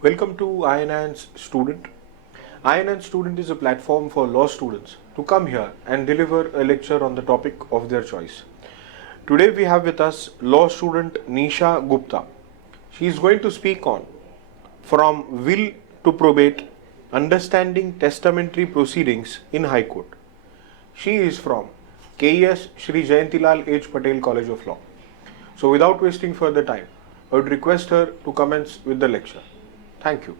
Welcome to INN's Student. INN Student is a platform for law students to come here and deliver a lecture on the topic of their choice. Today we have with us law student Nisha Gupta. She is going to speak on From Will to Probate, Understanding Testamentary Proceedings in High Court. She is from KES Shri Jayantilal H Patel College of Law. So without wasting further time, I would request her to commence with the lecture. Thank you.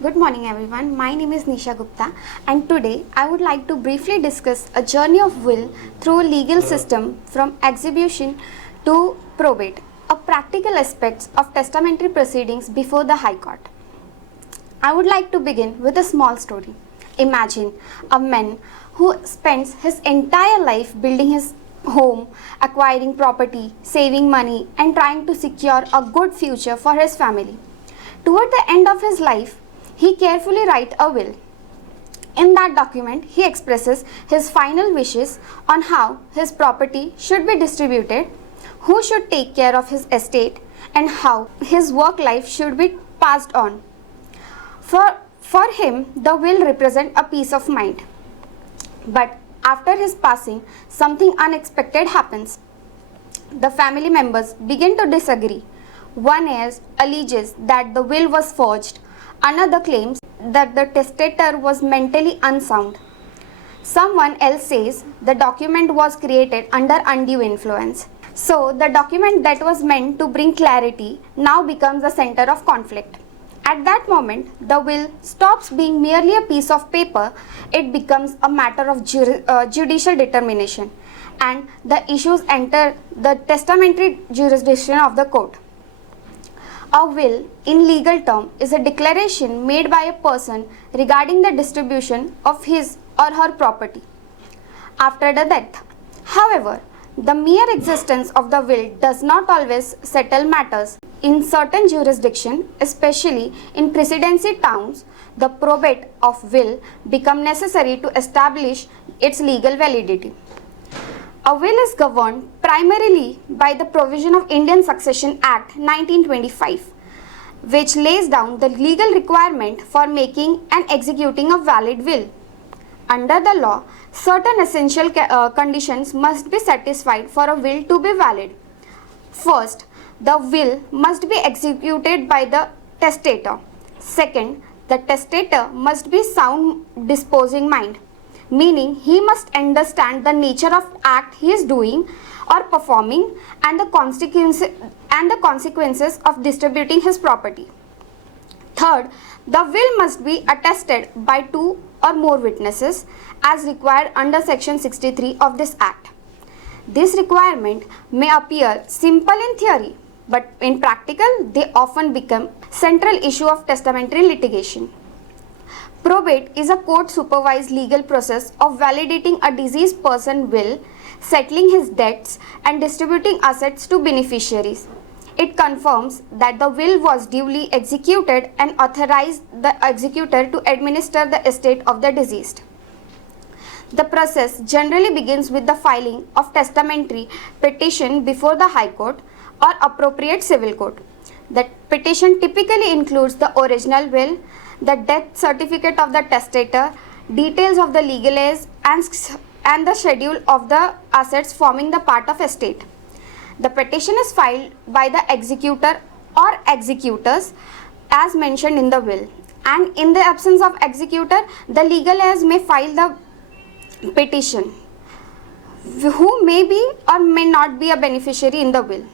Good morning everyone, my name is Nisha Gupta and today I would like to briefly discuss a journey of will through a legal system from execution to probate, a practical aspects of testamentary proceedings before the High Court. I would like to begin with a small story. Imagine a man who spends his entire life building his home, acquiring property, saving money and trying to secure a good future for his family. Toward the end of his life, he carefully writes a will. In that document, he expresses his final wishes on how his property should be distributed, who should take care of his estate, and how his work life should be passed on. For him, the will represents a peace of mind. But after his passing, something unexpected happens. The family members begin to disagree. One heirs alleges that the will was forged. Another claims that the testator was mentally unsound. Someone else says the document was created under undue influence. So the document that was meant to bring clarity now becomes the center of conflict. At that moment, the will stops being merely a piece of paper. It becomes a matter of judicial determination, and the issues enter the testamentary jurisdiction of the court. A will, in legal term, is a declaration made by a person regarding the distribution of his or her property after the death. However, the mere existence of the will does not always settle matters. In certain jurisdictions, especially in presidency towns, the probate of will become necessary to establish its legal validity. A will is governed primarily by the provision of Indian Succession Act 1925, which lays down the legal requirement for making and executing a valid will. Under the law, certain essential conditions must be satisfied for a will to be valid. First, the will must be executed by the testator. Second, the testator must be sound disposing mind, meaning he must understand the nature of act he is doing or performing and the consequences of distributing his property. Third, the will must be attested by two or more witnesses as required under section 63 of this act. This requirement may appear simple in theory, but in practical they often become central issue of testamentary litigation. Probate is a court-supervised legal process of validating a deceased person's will, settling his debts, and distributing assets to beneficiaries. It confirms that the will was duly executed and authorized the executor to administer the estate of the deceased. The process generally begins with the filing of testamentary petition before the High Court or appropriate civil court. The petition typically includes the original will, the death certificate of the testator, details of the legal heirs, and the schedule of the assets forming the part of estate. The petition is filed by the executor or executors as mentioned in the will, and in the absence of executor, the legal heirs may file the petition, who may be or may not be a beneficiary in the will.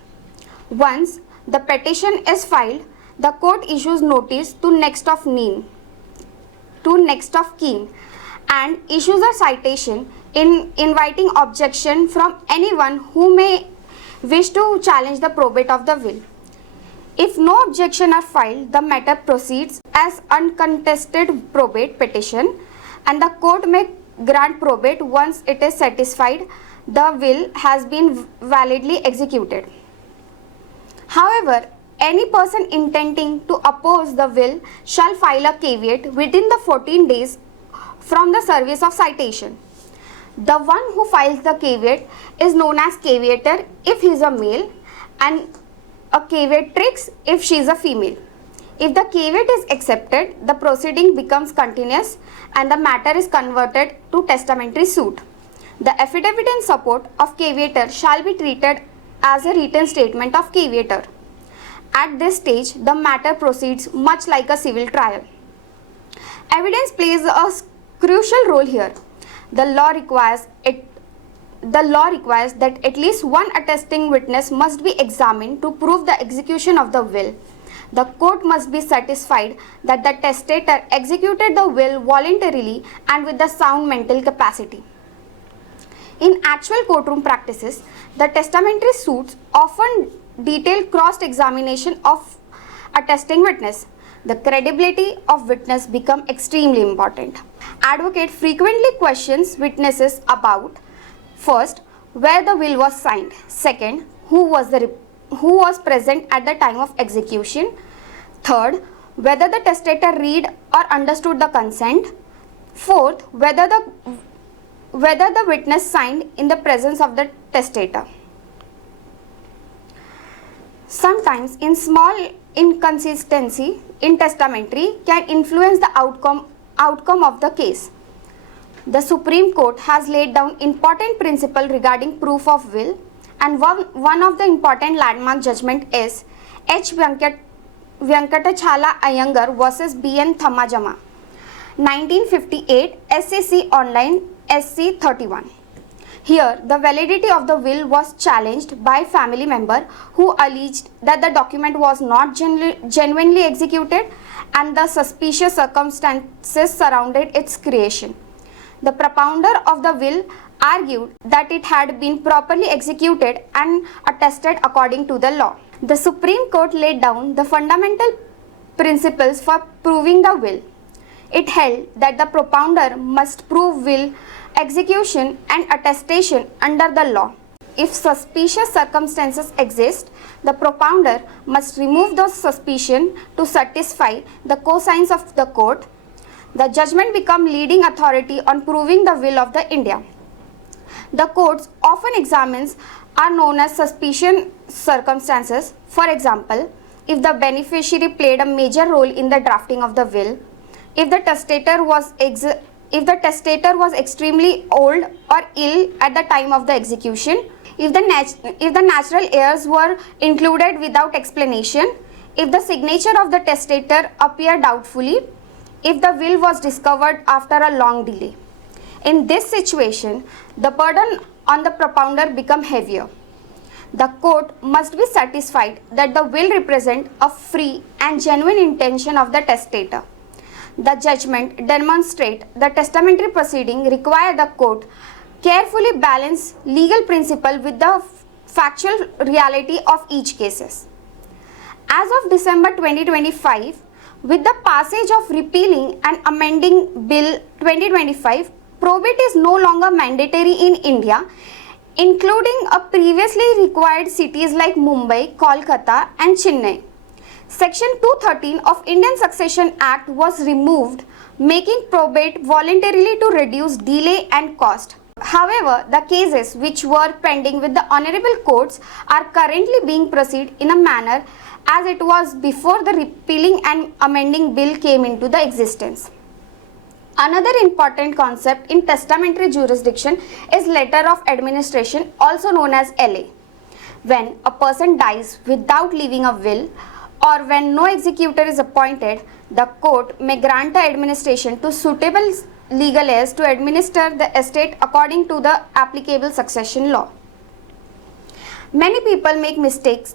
Once the petition is filed, the court issues notice to next of kin and issues a citation in inviting objection from anyone who may wish to challenge the probate of the will. If no objection are filed, the matter proceeds as uncontested probate petition and the court may grant probate once it is satisfied the will has been validly executed. However, any person intending to oppose the will shall file a caveat within the 14 days from the service of citation. The one who files the caveat is known as caveator if he is a male and a caveatrix if she is a female. If the caveat is accepted, the proceeding becomes continuous and the matter is converted to testamentary suit. The affidavit in support of caveator shall be treated as a written statement of caveator. At this stage, the matter proceeds much like a civil trial. Evidence plays a crucial role here. The law requires that at least one attesting witness must be examined to prove the execution of the will. The court must be satisfied that the testator executed the will voluntarily and with the sound mental capacity. In actual courtroom practices, the testamentary suits often detail cross-examination of attesting witness. The credibility of witness becomes extremely important. Advocate frequently questions witnesses about: first, where the will was signed; second, who was present at the time of execution; third, whether the testator read or understood the consent; fourth, whether the witness signed in the presence of the testator. Sometimes in small inconsistency in testamentary can influence the outcome of the case. The Supreme Court has laid down important principles regarding proof of will, and one of the important landmark judgment is H. Venkatachala Iyengar versus B.N. Thamajama, 1958, SCC Online, SC 31. Here, the validity of the will was challenged by family member who alleged that the document was not genuinely executed and the suspicious circumstances surrounded its creation. The propounder of the will argued that it had been properly executed and attested according to the law. The Supreme Court laid down the fundamental principles for proving the will. It held that the propounder must prove will execution and attestation under the law. If suspicious circumstances exist, the propounder must remove those suspicions to satisfy the cosigns of the court. The judgment become leading authority on proving the will of the India. The courts often examines are known as suspicion circumstances. For example, if the beneficiary played a major role in the drafting of the will, if the testator was extremely old or ill at the time of the execution, if the natural heirs were included without explanation, if the signature of the testator appeared doubtfully, if the will was discovered after a long delay. In this situation, the burden on the propounder becomes heavier. The court must be satisfied that the will represents a free and genuine intention of the testator. The judgment demonstrates the testamentary proceeding require the court carefully balance legal principle with the factual reality of each cases. As of December 2025, with the passage of repealing and amending Bill 2025, probate is no longer mandatory in India, including a previously required cities like Mumbai, Kolkata and Chennai. Section 213 of Indian Succession Act was removed, making probate voluntarily to reduce delay and cost. However, the cases which were pending with the honorable courts are currently being proceeded in a manner as it was before the repealing and amending bill came into the existence. Another important concept in testamentary jurisdiction is letter of administration, also known as LA. When a person dies without leaving a will, or when no executor is appointed, the court may grant the administration to suitable legal heirs to administer the estate according to the applicable succession law. Many people make mistake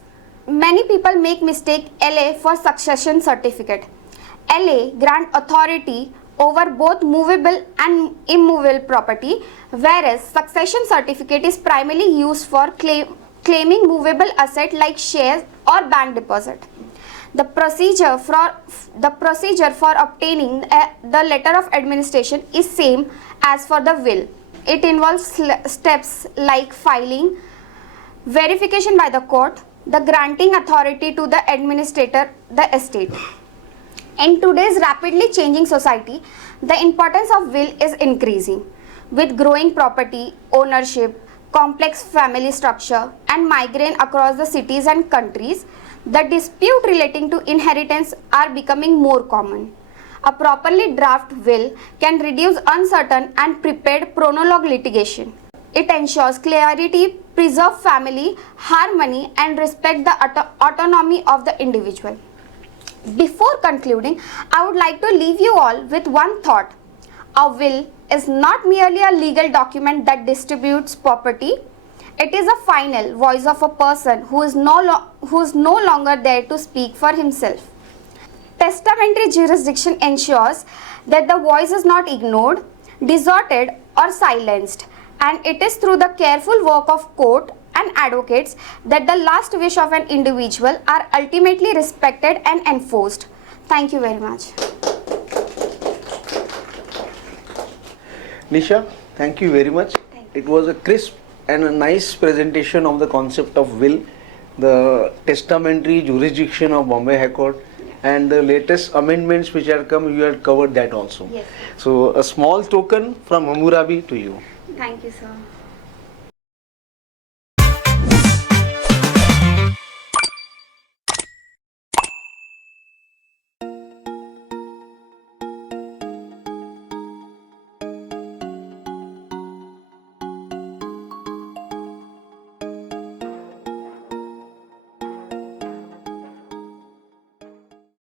LA for succession certificate. LA grant authority over both movable and immovable property, whereas succession certificate is primarily used for claiming movable asset like shares or bank deposit. The procedure for obtaining the letter of administration is same as for the will. It involves steps like filing, verification by the court, the granting authority to the administrator, the estate. In today's rapidly changing society, the importance of will is increasing. With growing property ownership, complex family structure, and migraine across the cities and countries, the dispute relating to inheritance are becoming more common. A properly drafted will can reduce uncertain and prepared prologue litigation. It ensures clarity, preserve family harmony, and respect the autonomy of the individual. Before concluding, I would like to leave you all with one thought. A will is not merely a legal document that distributes property. It is a final voice of a person who is no longer there to speak for himself. Testamentary jurisdiction ensures that the voice is not ignored, distorted, or silenced, and it is through the careful work of court and advocates that the last wish of an individual are ultimately respected and enforced. Thank you very much. Nisha, thank you very much. It was a crisp and a nice presentation of the concept of will, the testamentary jurisdiction of Bombay High Court, and the latest amendments which are come. You had covered that also. Yes. So a small token from Hammurabi to you. Thank you, sir.